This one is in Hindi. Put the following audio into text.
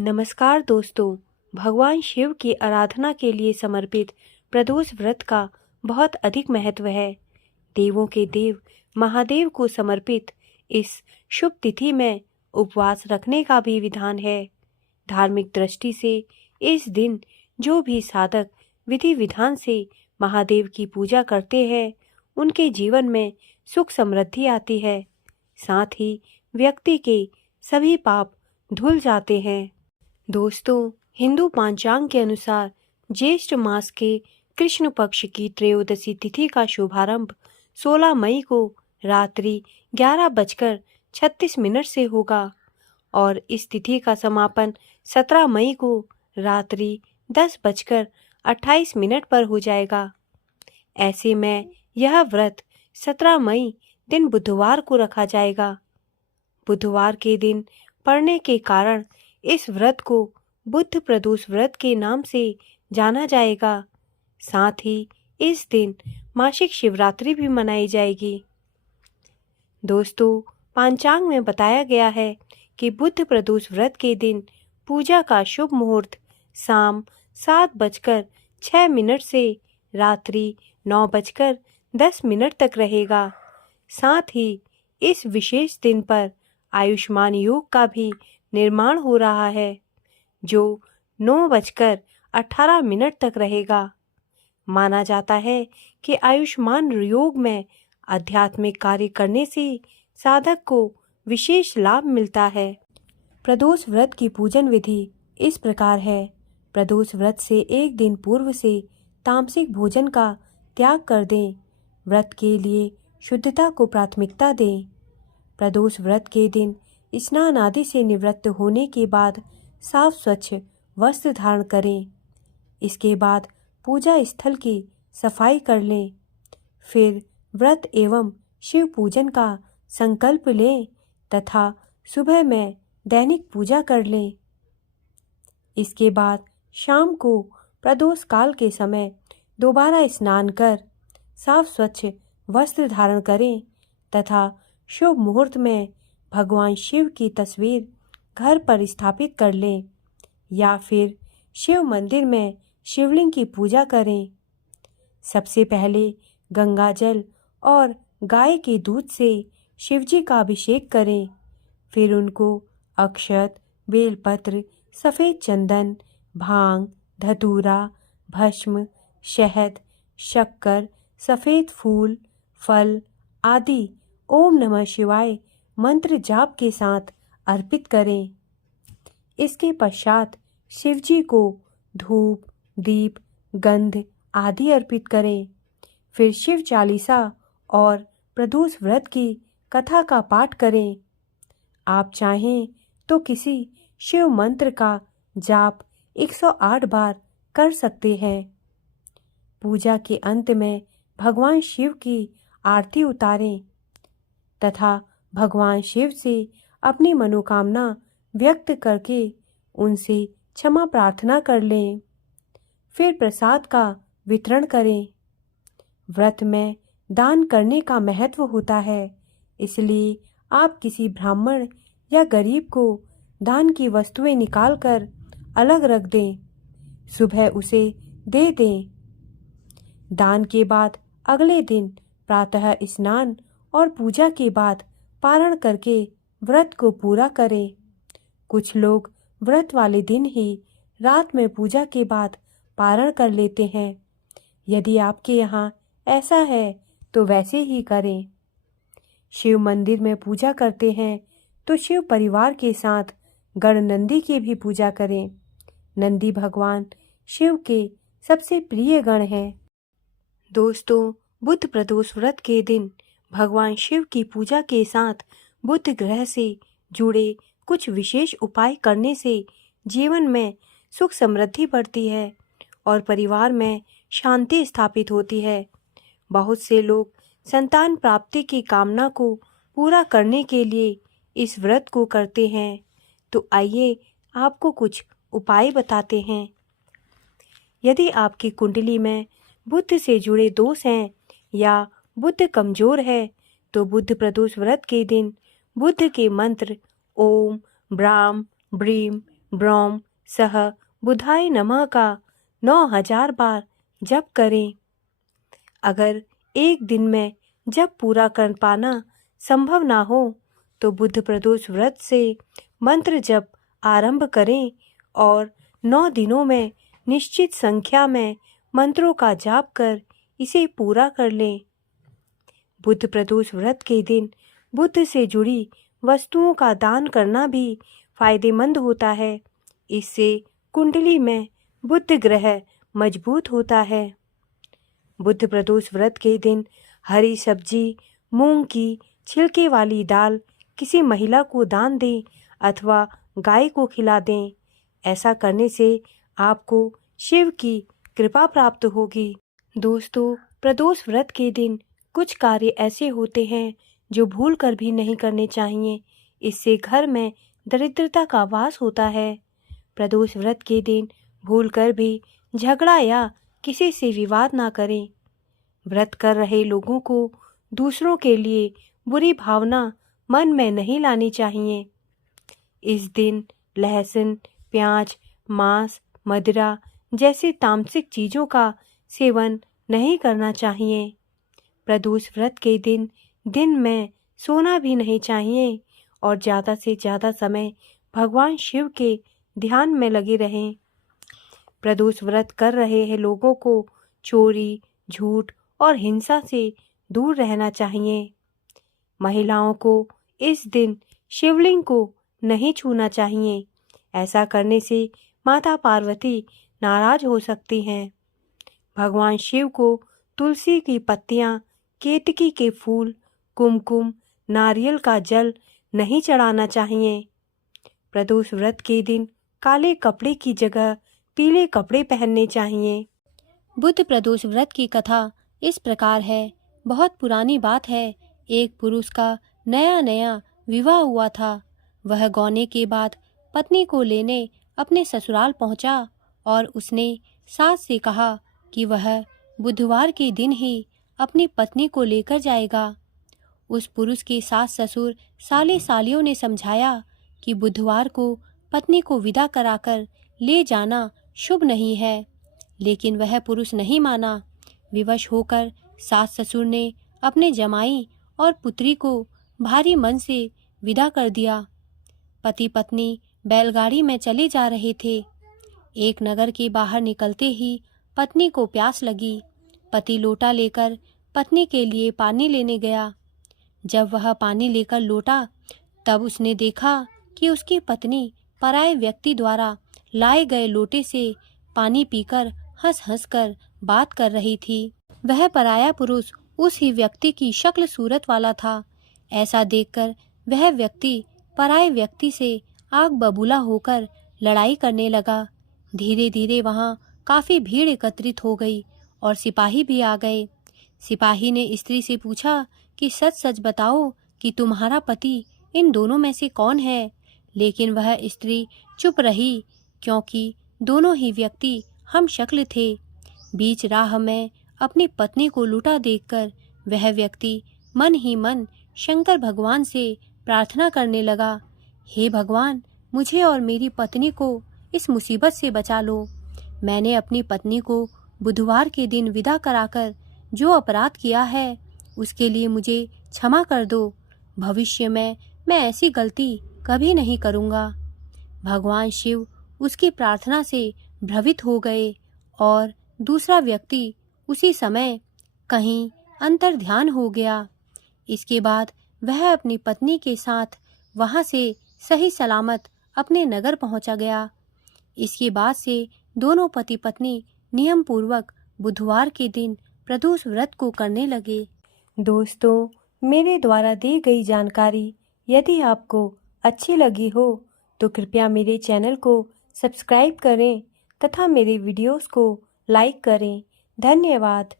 नमस्कार दोस्तों। भगवान शिव की आराधना के लिए समर्पित प्रदोष व्रत का बहुत अधिक महत्व है। देवों के देव महादेव को समर्पित इस शुभ तिथि में उपवास रखने का भी विधान है। धार्मिक दृष्टि से इस दिन जो भी साधक विधि विधान से महादेव की पूजा करते हैं, उनके जीवन में सुख समृद्धि आती है। साथ ही व्यक्ति के सभी पाप धुल जाते हैं। दोस्तों, हिंदू पंचांग के अनुसार ज्येष्ठ मास के कृष्ण पक्ष की त्रयोदशी तिथि का शुभारंभ 16 मई को रात्रि 11:36 से होगा और इस तिथि का समापन 17 मई को रात्रि 10:28 पर हो जाएगा। ऐसे में यह व्रत 17 मई दिन बुधवार को रखा जाएगा। बुधवार के दिन पड़ने के कारण इस व्रत को बुध प्रदोष व्रत के नाम से जाना जाएगा। साथ ही इस दिन मासिक शिवरात्रि भी मनाई जाएगी। दोस्तों, पंचांग में बताया गया है कि बुध प्रदोष व्रत के दिन पूजा का शुभ मुहूर्त शाम 7:06 से रात्रि 9:10 तक रहेगा। साथ ही इस विशेष दिन पर आयुष्मान योग का भी निर्माण हो रहा है, जो 9:18 तक रहेगा। माना जाता है कि आयुष्मान योग में आध्यात्मिक कार्य करने से साधक को विशेष लाभ मिलता है। प्रदोष व्रत की पूजन विधि इस प्रकार है। प्रदोष व्रत से एक दिन पूर्व से तामसिक भोजन का त्याग कर दें। व्रत के लिए शुद्धता को प्राथमिकता दें। प्रदोष व्रत के दिन स्नान आदि से निवृत्त होने के बाद साफ स्वच्छ वस्त्र धारण करें। इसके बाद पूजा स्थल की सफाई कर लें। फिर व्रत एवं शिव पूजन का संकल्प लें तथा सुबह में दैनिक पूजा कर लें। इसके बाद शाम को प्रदोष काल के समय दोबारा स्नान कर साफ स्वच्छ वस्त्र धारण करें तथा शुभ मुहूर्त में भगवान शिव की तस्वीर घर पर स्थापित कर लें या फिर शिव मंदिर में शिवलिंग की पूजा करें। सबसे पहले गंगा जल और गाय के दूध से शिवजी का अभिषेक करें। फिर उनको अक्षत, बेलपत्र, सफ़ेद चंदन, भांग, धतूरा, भस्म, शहद, शक्कर, सफ़ेद फूल, फल आदि ओम नमः शिवाय मंत्र जाप के साथ अर्पित करें। इसके पश्चात शिवजी को धूप, दीप, गंध आदि अर्पित करें। फिर शिव चालीसा और प्रदोष व्रत की कथा का पाठ करें। आप चाहें तो किसी शिव मंत्र का जाप 108 बार कर सकते हैं। पूजा के अंत में भगवान शिव की आरती उतारें तथा भगवान शिव से अपनी मनोकामना व्यक्त करके उनसे क्षमा प्रार्थना कर लें। फिर प्रसाद का वितरण करें। व्रत में दान करने का महत्व होता है, इसलिए आप किसी ब्राह्मण या गरीब को दान की वस्तुएं निकालकर अलग रख दें। सुबह उसे दे दें। दान के बाद अगले दिन प्रातः स्नान और पूजा के बाद पारण करके व्रत को पूरा करें। कुछ लोग व्रत वाले दिन ही रात में पूजा के बाद पारण कर लेते हैं। यदि आपके यहाँ ऐसा है तो वैसे ही करें। शिव मंदिर में पूजा करते हैं तो शिव परिवार के साथ गणनंदी की भी पूजा करें। नंदी भगवान शिव के सबसे प्रिय गण हैं। दोस्तों, बुध प्रदोष व्रत के दिन भगवान शिव की पूजा के साथ बुध ग्रह से जुड़े कुछ विशेष उपाय करने से जीवन में सुख समृद्धि बढ़ती है और परिवार में शांति स्थापित होती है। बहुत से लोग संतान प्राप्ति की कामना को पूरा करने के लिए इस व्रत को करते हैं। तो आइए आपको कुछ उपाय बताते हैं। यदि आपकी कुंडली में बुध से जुड़े दोष हैं या बुध कमजोर है तो बुध प्रदोष व्रत के दिन बुध के मंत्र ओम ब्राम ब्रीम ब्रह्म सह बुधाय नमः का 9000 बार जप करें। अगर एक दिन में जप पूरा कर पाना संभव ना हो तो बुध प्रदोष व्रत से मंत्र जप आरंभ करें और 9 दिनों में निश्चित संख्या में मंत्रों का जाप कर इसे पूरा कर लें। बुध प्रदोष व्रत के दिन बुध से जुड़ी वस्तुओं का दान करना भी फायदेमंद होता है। इससे कुंडली में बुध ग्रह मजबूत होता है। बुध प्रदोष व्रत के दिन हरी सब्जी, मूंग की छिलके वाली दाल किसी महिला को दान दें अथवा गाय को खिला दें। ऐसा करने से आपको शिव की कृपा प्राप्त होगी। दोस्तों, प्रदोष व्रत के दिन कुछ कार्य ऐसे होते हैं जो भूल कर भी नहीं करने चाहिए। इससे घर में दरिद्रता का वास होता है। प्रदोष व्रत के दिन भूल कर भी झगड़ा या किसी से विवाद ना करें। व्रत कर रहे लोगों को दूसरों के लिए बुरी भावना मन में नहीं लानी चाहिए। इस दिन लहसुन, प्याज, मांस, मदिरा जैसे तामसिक चीज़ों का सेवन नहीं करना चाहिए। प्रदोष व्रत के दिन में सोना भी नहीं चाहिए और ज़्यादा से ज़्यादा समय भगवान शिव के ध्यान में लगे रहें। प्रदोष व्रत कर रहे हैं लोगों को चोरी, झूठ और हिंसा से दूर रहना चाहिए। महिलाओं को इस दिन शिवलिंग को नहीं छूना चाहिए। ऐसा करने से माता पार्वती नाराज हो सकती हैं। भगवान शिव को तुलसी की पत्तियां, केतकी के फूल, कुमकुम, नारियल का जल नहीं चढ़ाना चाहिए। प्रदोष व्रत के दिन काले कपड़े की जगह पीले कपड़े पहनने चाहिए। बुध प्रदोष व्रत की कथा इस प्रकार है। बहुत पुरानी बात है। एक पुरुष का नया नया विवाह हुआ था। वह गौने के बाद पत्नी को लेने अपने ससुराल पहुंचा और उसने सास से कहा कि वह बुधवार के दिन ही अपनी पत्नी को लेकर जाएगा। उस पुरुष के सास ससुर साले सालियों ने समझाया कि बुधवार को पत्नी को विदा कराकर ले जाना शुभ नहीं है, लेकिन वह पुरुष नहीं माना। विवश होकर सास ससुर ने अपने जमाई और पुत्री को भारी मन से विदा कर दिया। पति पत्नी बैलगाड़ी में चले जा रहे थे। एक नगर के बाहर निकलते ही पत्नी को प्यास लगी। पति लोटा लेकर पत्नी के लिए पानी लेने गया। जब वह पानी लेकर लौटा तब उसने देखा कि उसकी पत्नी पराये व्यक्ति द्वारा लाए गए लोटे से पानी पीकर हंस हंस कर बात कर रही थी। वह पराया पुरुष उस ही व्यक्ति की शक्ल सूरत वाला था। ऐसा देखकर वह व्यक्ति पराये व्यक्ति से आग बबूला होकर लड़ाई करने लगा। धीरे धीरे वहाँ काफी भीड़ एकत्रित हो गई और सिपाही भी आ गए। सिपाही ने स्त्री से पूछा कि सच सच बताओ कि तुम्हारा पति इन दोनों में से कौन है। लेकिन वह स्त्री चुप रही, क्योंकि दोनों ही व्यक्ति हम शक्ल थे। बीच राह में अपनी पत्नी को लूटा देखकर वह व्यक्ति मन ही मन शंकर भगवान से प्रार्थना करने लगा, हे भगवान, मुझे और मेरी पत्नी को इस मुसीबत से बचा लो। मैंने अपनी पत्नी को बुधवार के दिन विदा कराकर जो अपराध किया है उसके लिए मुझे क्षमा कर दो। भविष्य में मैं ऐसी गलती कभी नहीं करूँगा। भगवान शिव उसकी प्रार्थना से भ्रमित हो गए और दूसरा व्यक्ति उसी समय कहीं अंतर्ध्यान हो गया। इसके बाद वह अपनी पत्नी के साथ वहां से सही सलामत अपने नगर पहुंचा गया। इसके बाद से दोनों पति पत्नी नियम पूर्वक बुधवार के दिन प्रदोष व्रत को करने लगे। दोस्तों, मेरे द्वारा दी गई जानकारी यदि आपको अच्छी लगी हो तो कृपया मेरे चैनल को सब्सक्राइब करें तथा मेरे वीडियोस को लाइक करें। धन्यवाद।